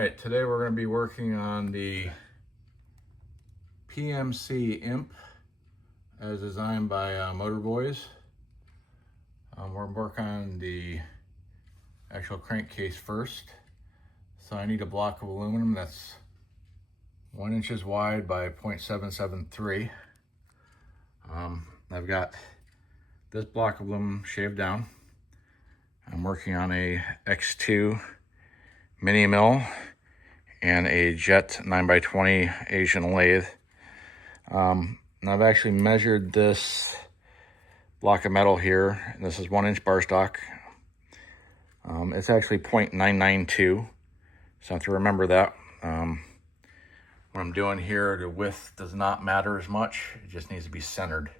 Alright, today we're going to be working on the PMC IMP as designed by Motor Boys. We're working on the actual crankcase first. So I need a block of aluminum that's 1 inch wide by 0.773. I've got this block of aluminum shaved down. I'm working on a X2 mini mill and a jet 9x20 Asian lathe. And I've actually measured this block of metal here. This is 1 inch bar stock. It's actually 0.992, so I have to remember that. What I'm doing here, the width does not matter as much. It just needs to be centered.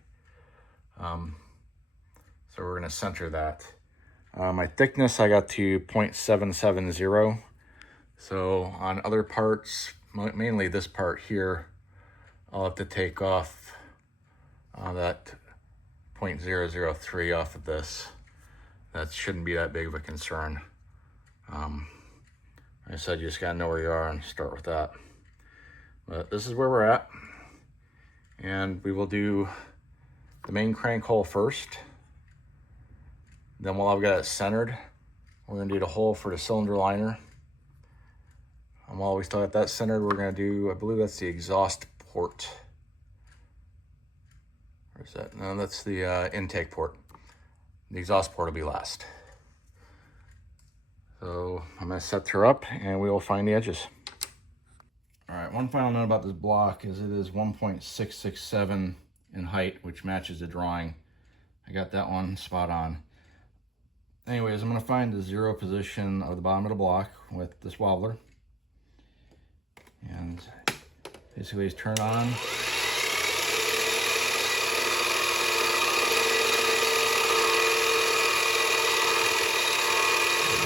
So we're going to center that. My thickness I got to 0.770. So on other parts, mainly this part here, I'll have to take off that 0.003 off of this. That shouldn't be that big of a concern. Like I said, you just gotta know where you are and start with that. But this is where we're at. And we will do the main crank hole first. Then while I've got it centered, we're gonna do the hole for the cylinder liner. And while we still got that centered, we're gonna do, I believe that's the exhaust port. Where's that? No, that's the intake port. The exhaust port will be last. So I'm gonna set her up and we will find the edges. All right, one final note about this block is it is 1.667 in height, which matches the drawing. I got that one spot on. Anyways, I'm gonna find the zero position of the bottom of the block with this wobbler. And basically just turn on. And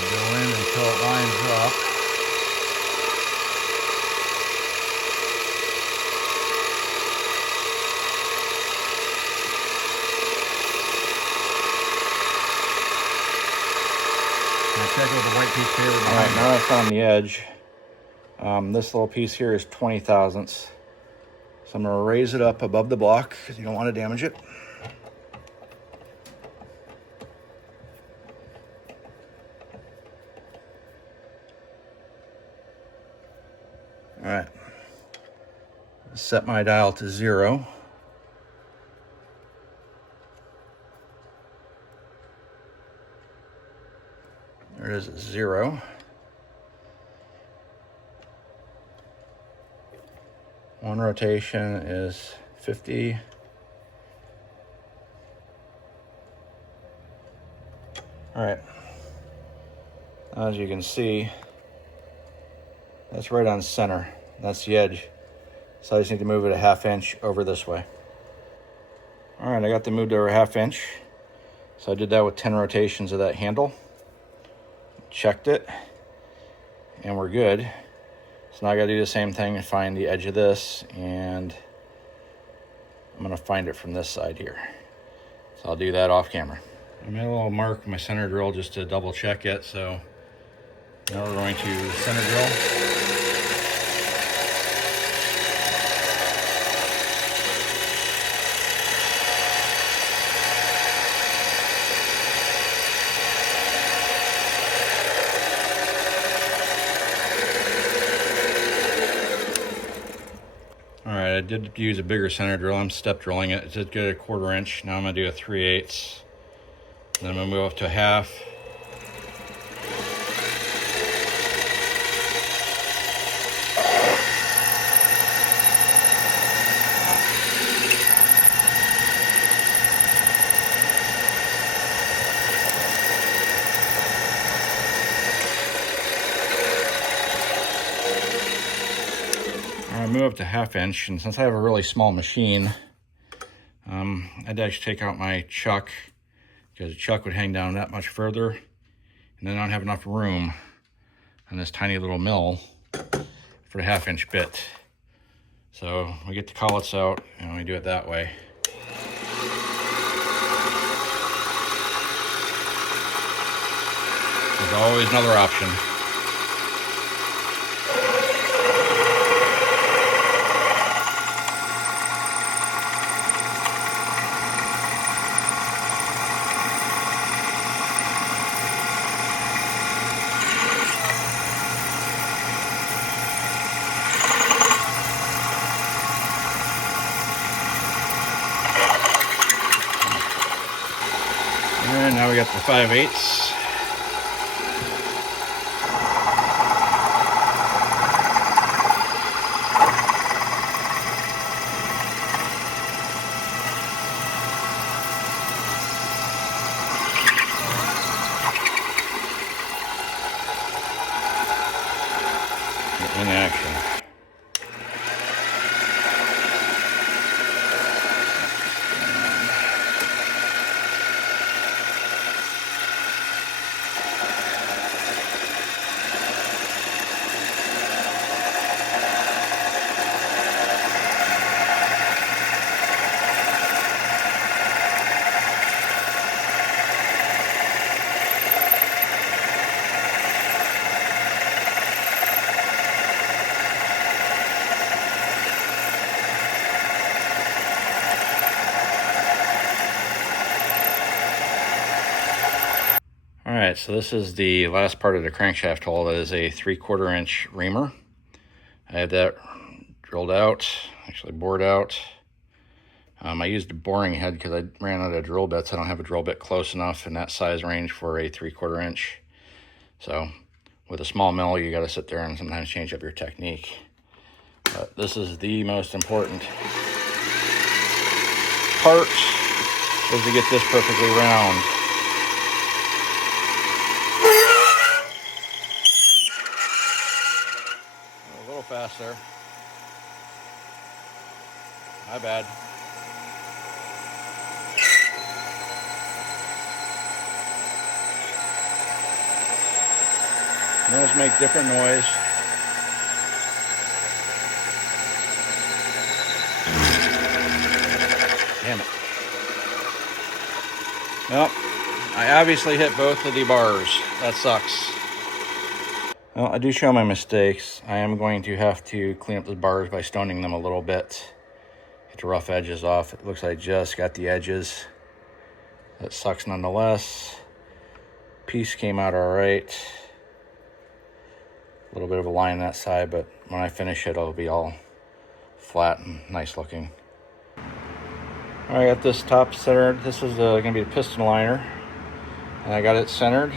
go in until it lines up. Check with the white piece of paper. All right, now I found the edge. This little piece here is 20 thousandths. So I'm going to raise it up above the block because you don't want to damage it. All right. Set my dial to 0. There it is at 0. One rotation is 50. All right. As you can see, that's right on center. That's the edge. So I just need to move it a ½ inch over this way. All right, I got to move it over a ½ inch. So I did that with 10 rotations of that handle. Checked it, and we're good. So now I gotta do the same thing and find the edge of this, and I'm gonna find it from this side here. So I'll do that off camera. I made a little mark with my center drill just to double check it. So now we're going to center drill. I did use a bigger center drill. I'm step drilling it. It did get a 1/4 inch. Now I'm going to do a 3/8. Then I'm going to move up to a half. I move up to ½ inch, and since I have a really small machine, I'd actually take out my chuck because the chuck would hang down that much further, and then I don't have enough room on this tiny little mill for the ½ inch bit. So we get the collets out and we do it that way. There's always another option. 5/8. In action. Alright, so this is the last part of the crankshaft hole. That is a 3/4 inch reamer. I had that drilled out, actually bored out. I used a boring head because I ran out of drill bits. I don't have a drill bit close enough in that size range for a 3/4 inch. So with a small mill, you got to sit there and sometimes change up your technique. But this is the most important part, is to get this perfectly round. A little faster. My bad. Mills make different noise. Damn it. Well, I obviously hit both of the bars. That sucks. Well, I do show my mistakes. I am going to have to clean up the bars by stoning them a little bit. Get the rough edges off. It looks like I just got the edges. That sucks nonetheless. Piece came out all right. A little bit of a line that side, but when I finish it, it'll be all flat and nice looking. All right, I got this top centered. This is going to be the piston liner, and I got it centered.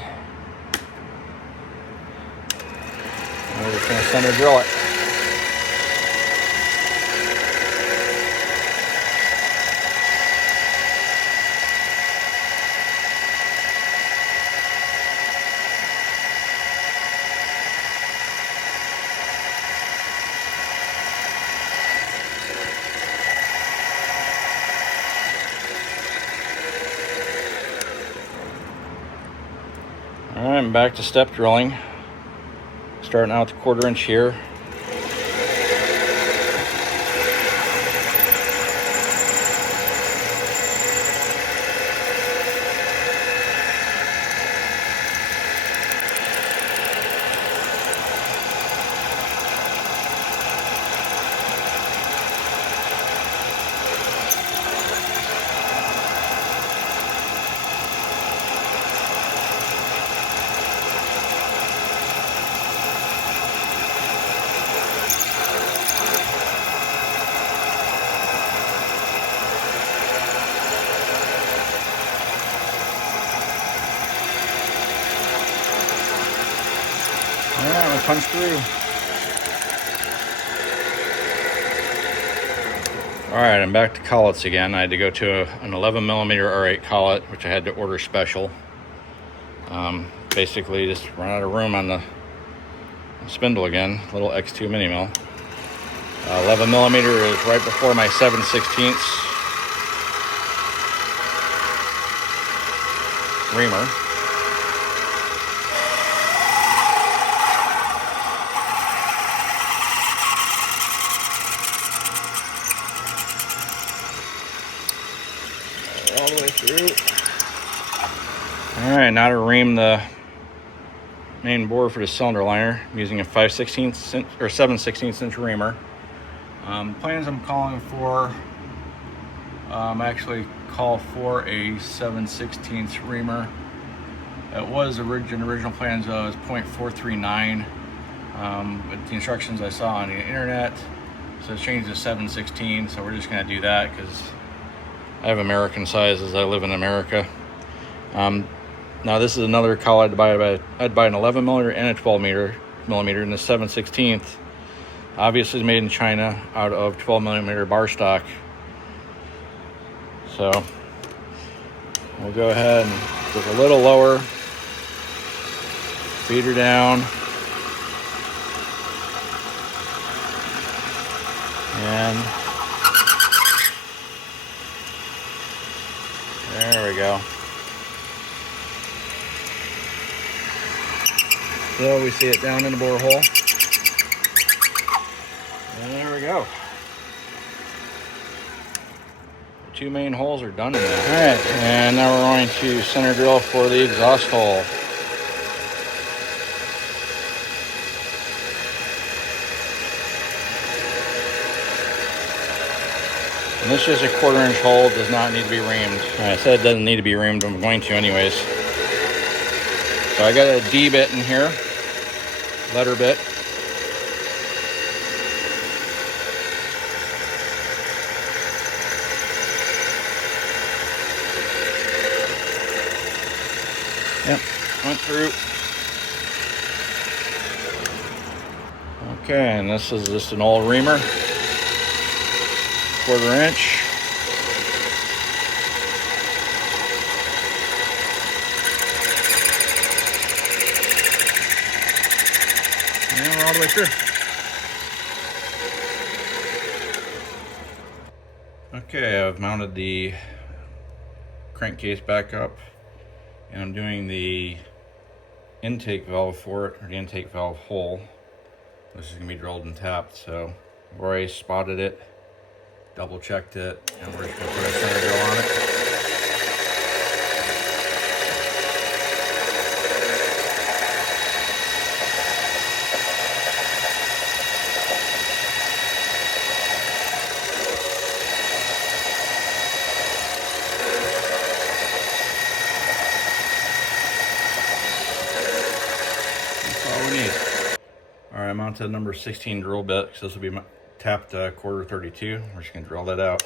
And we're just going to center drill it. All right, I'm back to step drilling. Starting out with the 1/4 inch here. Alright, we'll punch through. Alright, I'm back to collets again. I had to go to an 11mm R8 collet, which I had to order special. Basically just run out of room on the spindle again. Little X2 mini mill. 11mm is right before my 7/16 reamer. All the way through. All right, now to ream the main bore for the cylinder liner, I'm using a 5/16 inch or 7/16 inch reamer. Plans I'm calling for, actually call for a 7/16 reamer. It was original plans was 0.439, but the instructions I saw on the internet says change to 7/16, so we're just going to do that because I have American sizes. I live in America. Now this is another cowl I'd buy an 11 millimeter and a 12 millimeter, and the 7/16 obviously is made in China out of 12 millimeter bar stock. So we'll go ahead and get a little lower, feed her down, and there we go. So we see it down in the borehole. And there we go. The 2 main holes are done in there. Alright, and now we're going to center drill for the exhaust hole. And this is a 1/4 inch hole, does not need to be reamed. I said it doesn't need to be reamed, I'm going to anyways. So I got a D bit in here, letter bit. Yep, went through. Okay, and this is just an old reamer, 1/4 inch. And we're all the way through. Okay, I've mounted the crankcase back up, and I'm doing the intake valve for it, or the intake valve hole. This is going to be drilled and tapped, so I've already spotted it, double checked it, and we're just going to put a center drill on it. Alright, I'm on to number 16 drill bit, because this will be tapped 1/4 32. We're just going to drill that out.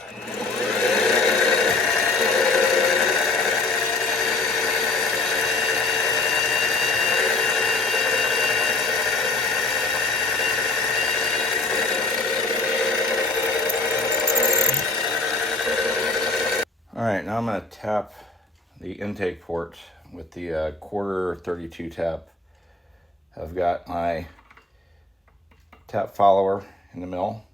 Alright, now I'm going to tap the intake port with the 1/4 32 tap. I've got my tap follower in the mill.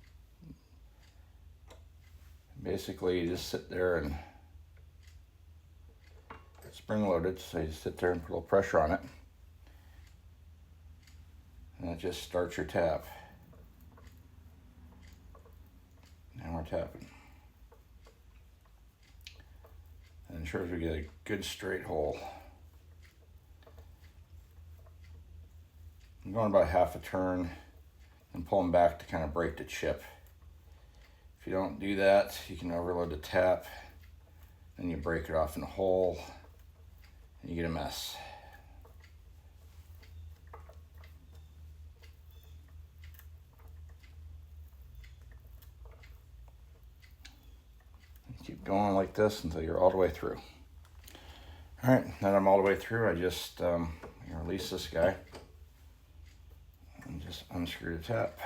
Basically, you just sit there and it's spring loaded, so you sit there and put a little pressure on it, and it just starts your tap. Now we're tapping, and ensures we get a good straight hole. I'm going about half a turn and pulling back to kind of break the chip. If you don't do that, you can overload the tap, then you break it off in a hole, and you get a mess. And keep going like this until you're all the way through. All right, now that I'm all the way through, I just release this guy and just unscrew the tap.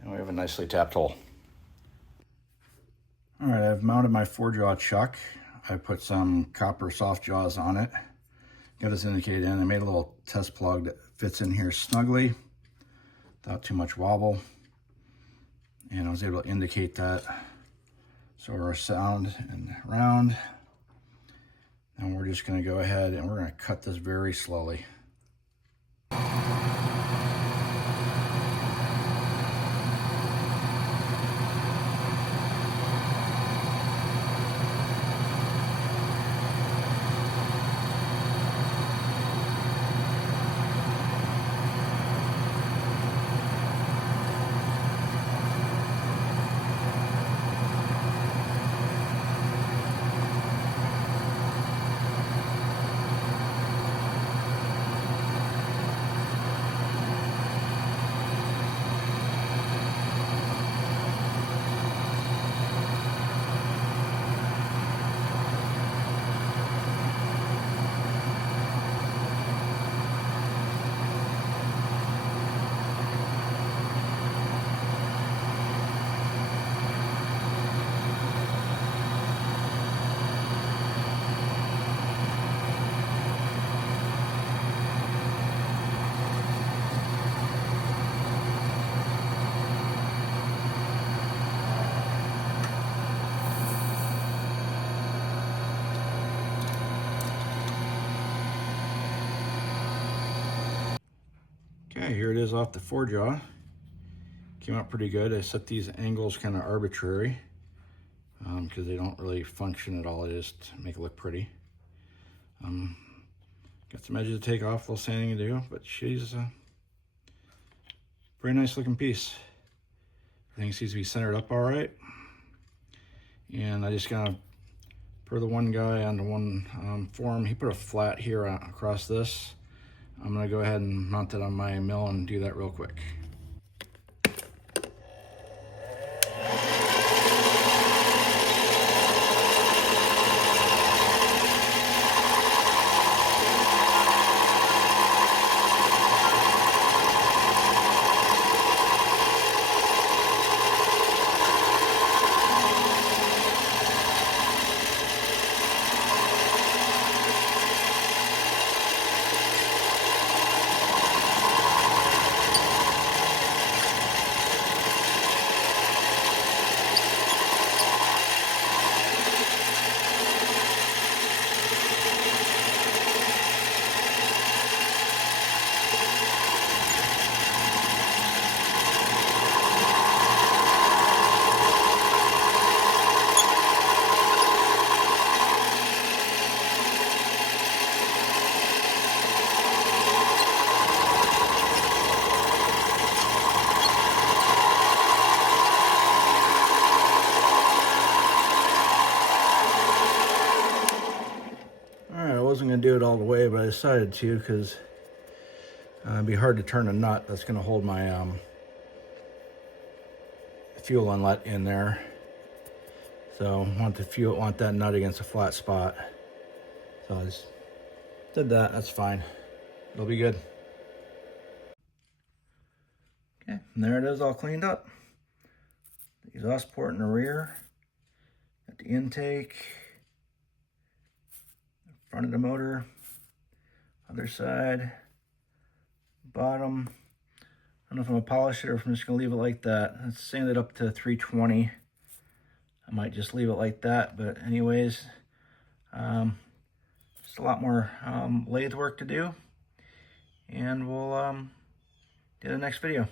And we have a nicely tapped hole. All right, I've mounted my 4-jaw chuck. I put some copper soft jaws on it. Got this indicated in. I made a little test plug that fits in here snugly without too much wobble. And I was able to indicate that. So we're sound and round. And we're just gonna go ahead and we're gonna cut this very slowly. Okay, here it is off the forejaw. Came out pretty good. I set these angles kind of arbitrary because they don't really function at all. I just make it look pretty. Got some edges to take off, a little sanding to do, but she's a very nice looking piece. Everything seems to be centered up all right. And I just kind of, per the one guy on the one form, he put a flat here across this. I'm gonna go ahead and mount it on my mill and do that real quick. I wasn't going to do it all the way, but I decided to because it'd be hard to turn a nut that's going to hold my fuel inlet in there. So I want that nut against a flat spot. So I just did that. That's fine. It'll be good. Okay, and there it is, all cleaned up. The exhaust port in the rear. Got the intake. Front of the motor, other side, bottom. I don't know if I'm gonna polish it or if I'm just gonna leave it like that. Let's sand it up to 320. I might just leave it like that, but anyways, just a lot more lathe work to do, and we'll do the next video.